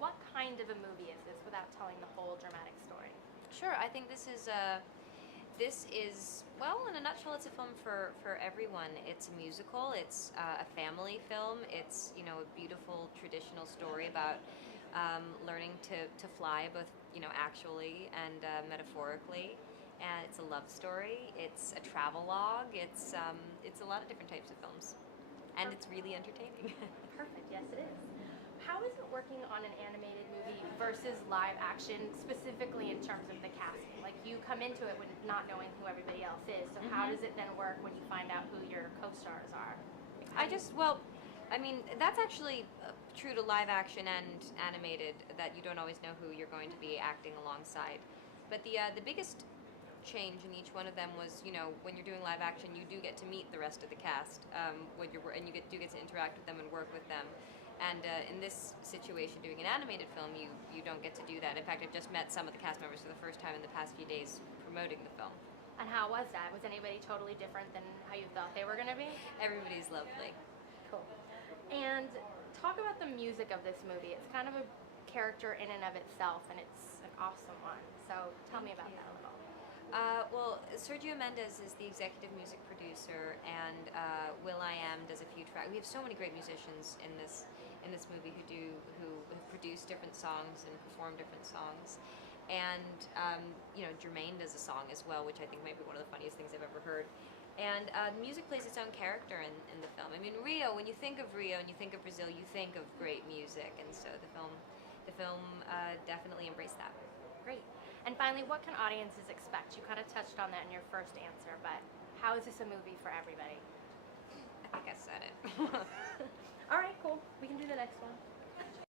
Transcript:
what kind of a movie is this without telling the whole dramatic story? Sure, I think this is well, in a nutshell, it's a film for everyone. It's a musical. It's a family film. It's a beautiful traditional story about learning to fly, both actually and metaphorically. And it's a love story. It's a travelogue. It's a lot of different types of films, and it's really entertaining. Perfect, yes it is. How is it working on an animated movie versus live action, specifically in terms of the casting? Like, you come into it with not knowing who everybody else is, so how does it then work when you find out who your co-stars are? I mean, that's actually true to live action and animated, that you don't always know who you're going to be acting alongside. But the biggest change in each one of them was, when you're doing live action, you do get to meet the rest of the cast, and you do get to interact with them and work with them. And in this situation, doing an animated film, you don't get to do that. In fact, I've just met some of the cast members for the first time in the past few days promoting the film. And how was that? Was anybody totally different than how you thought they were going to be? Everybody's lovely. Cool. And talk about the music of this movie. It's kind of a character in and of itself, and it's an awesome one. So tell me about that a little. Well, Sergio Mendes is the executive music producer, and will.i.am does a few tracks. We have so many great musicians in this movie who have produced different songs and performed different songs. And Jermaine does a song as well, which I think might be one of the funniest things I've ever heard. And the music plays its own character in the film. I mean, Rio. When you think of Rio and you think of Brazil, you think of great music, and so the film definitely embraced that. Great. And finally, what can audiences expect? You kind of touched on that in your first answer, but how is this a movie for everybody? I think I said it. All right, cool. We can do the next one.